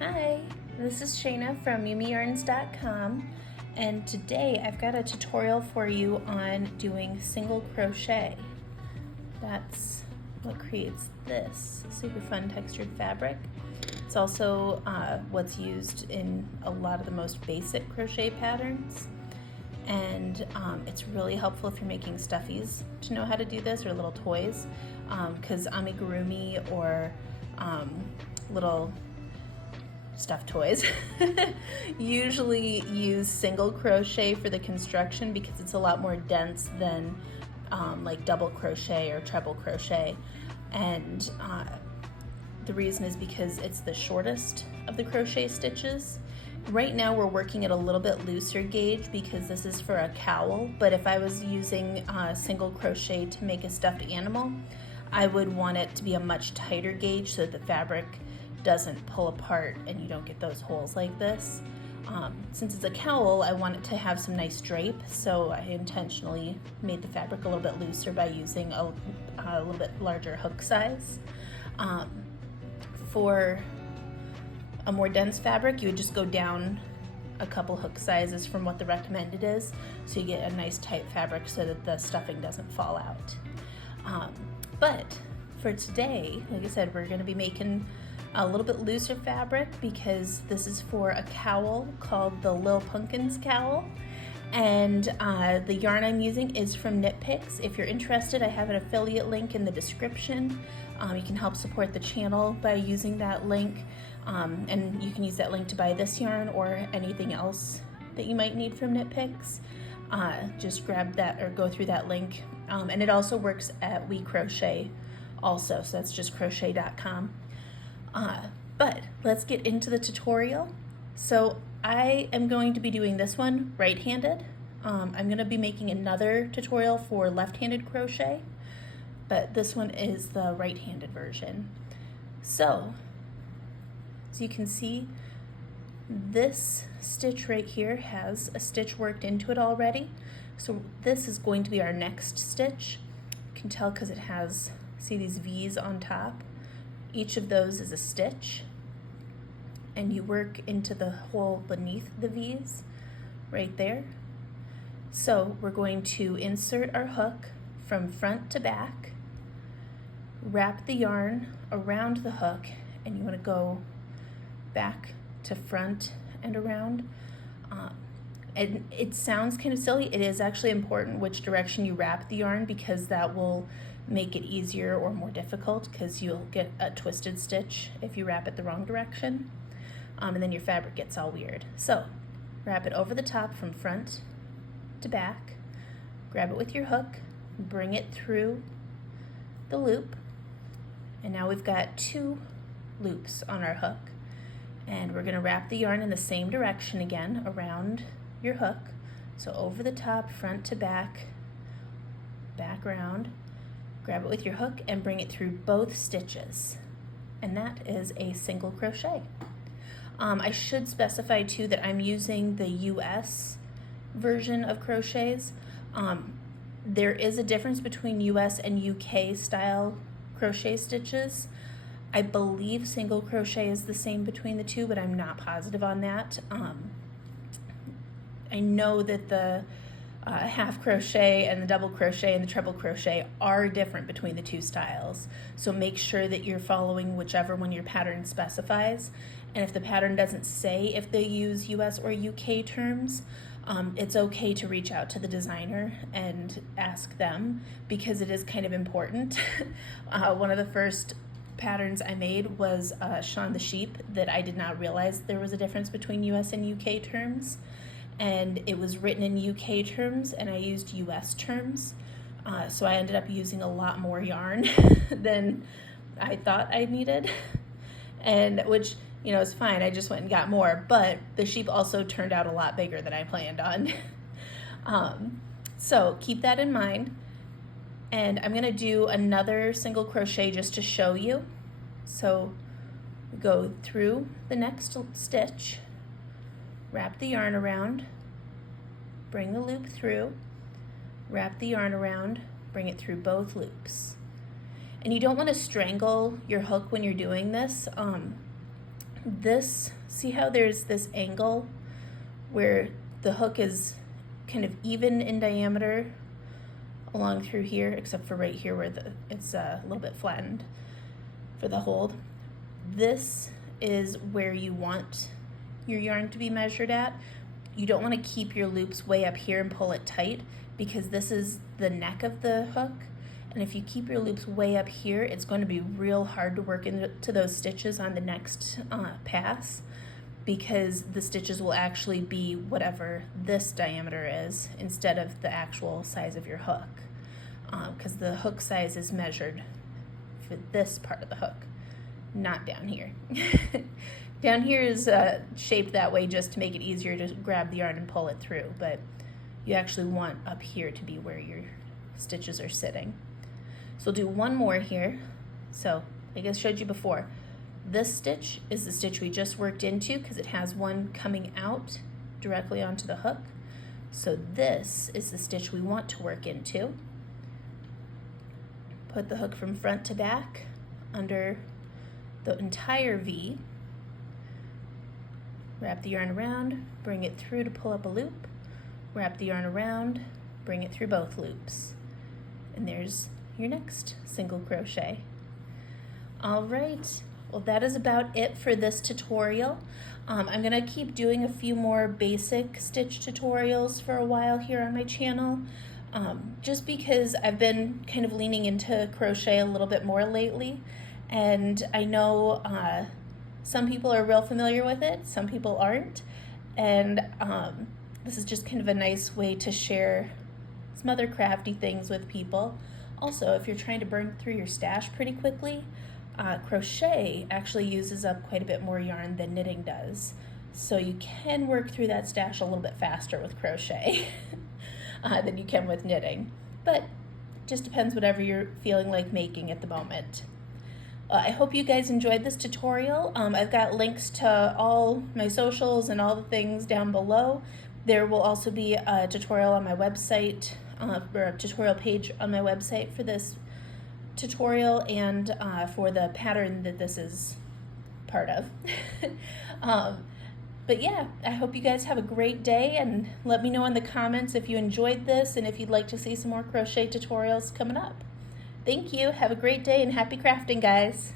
Hi, this is Shayna from YumiYarns.com, and today I've got a tutorial for you on doing single crochet. That's what creates this super fun textured fabric. It's also what's used in a lot of the most basic crochet patterns, and it's really helpful if you're making stuffies to know how to do this, or little toys, because amigurumi or little stuffed toys usually use single crochet for the construction because it's a lot more dense than like double crochet or treble crochet, and the reason is because it's the shortest of the crochet stitches. Right now we're working at a little bit looser gauge because this is for a cowl, but if I was using single crochet to make a stuffed animal, I would want it to be a much tighter gauge so that the fabric doesn't pull apart and you don't get those holes like this. Since it's a cowl, I want it to have some nice drape, so I intentionally made the fabric a little bit looser by using a little bit larger hook size. For a more dense fabric, you would just go down a couple hook sizes from what the recommended is, so you get a nice tight fabric so that the stuffing doesn't fall out. But for today, like I said, we're going to be making a little bit looser fabric because this is for a cowl called the Lil Pumpkins cowl, and the yarn I'm using is from Knit Picks. If you're interested, I have an affiliate link in the description. You can help support the channel by using that link, and you can use that link to buy this yarn or anything else that you might need from Knit Picks. Just grab that or go through that link, and it also works at We Crochet also, so that's just crochet.com. But let's get into the tutorial. So I am going to be doing this one right-handed. I'm going to be making another tutorial for left-handed crochet, but this one is the right-handed version. So as you can see, this stitch right here has a stitch worked into it already. So this is going to be our next stitch. You can tell because it has, see these V's on top? Each of those is a stitch, and you work into the hole beneath the V's right there. So we're going to insert our hook from front to back, wrap the yarn around the hook, and you want to go back to front and around. And it sounds kind of silly. It is actually important which direction you wrap the yarn, because that will make it easier or more difficult, because you'll get a twisted stitch if you wrap it the wrong direction, and then your fabric gets all weird. So wrap it over the top from front to back, grab it with your hook, bring it through the loop, and now we've got 2 loops on our hook, and we're going to wrap the yarn in the same direction again around your hook. So over the top, front to back, back round, grab it with your hook and bring it through both stitches, and that is a single crochet. I should specify too that I'm using the US version of crochets. There is a difference between US and UK style crochet stitches. I believe single crochet is the same between the two, but I'm not positive on that. I know that the half crochet and the double crochet and the treble crochet are different between the two styles, so make sure that you're following whichever one your pattern specifies. And if the pattern doesn't say if they use US or UK terms, it's okay to reach out to the designer and ask them, because it is kind of important. One of the first patterns I made was Shaun the Sheep, that I did not realize there was a difference between US and UK terms, and it was written in UK terms and I used US terms, so I ended up using a lot more yarn than I thought I needed, and which, you know, is fine. I just went and got more, but the sheep also turned out a lot bigger than I planned on. So keep that in mind, and I'm going to do another single crochet just to show you. So go through the next stitch, wrap the yarn around, bring the loop through, wrap the yarn around, bring it through both loops. And you don't want to strangle your hook when you're doing this. This, see how there's this angle where the hook is kind of even in diameter along through here, except for right here where it's a little bit flattened for the hold. This is where you want your yarn to be measured at. You don't want to keep your loops way up here and pull it tight, because this is the neck of the hook, and if you keep your loops way up here, it's going to be real hard to work into those stitches on the next pass, because the stitches will actually be whatever this diameter is instead of the actual size of your hook, because the hook size is measured for this part of the hook, not down here. Down here is shaped that way just to make it easier to grab the yarn and pull it through, but you actually want up here to be where your stitches are sitting. So we'll do one more here. So like I showed you before, this stitch is the stitch we just worked into because it has one coming out directly onto the hook. So this is the stitch we want to work into. Put the hook from front to back under the entire V. Wrap the yarn around, bring it through to pull up a loop. Wrap the yarn around, bring it through both loops. And there's your next single crochet. All right, well that is about it for this tutorial. I'm gonna keep doing a few more basic stitch tutorials for a while here on my channel, just because I've been kind of leaning into crochet a little bit more lately, and I know some people are real familiar with it, some people aren't, and this is just kind of a nice way to share some other crafty things with people. Also, if you're trying to burn through your stash pretty quickly, crochet actually uses up quite a bit more yarn than knitting does. So you can work through that stash a little bit faster with crochet than you can with knitting. But it just depends whatever you're feeling like making at the moment. I hope you guys enjoyed this tutorial. I've got links to all my socials and all the things down below. There will also be a tutorial on my website, or a tutorial page on my website for this tutorial and for the pattern that this is part of. But yeah, I hope you guys have a great day, and let me know in the comments if you enjoyed this and if you'd like to see some more crochet tutorials coming up. Thank you, have a great day, and happy crafting, guys.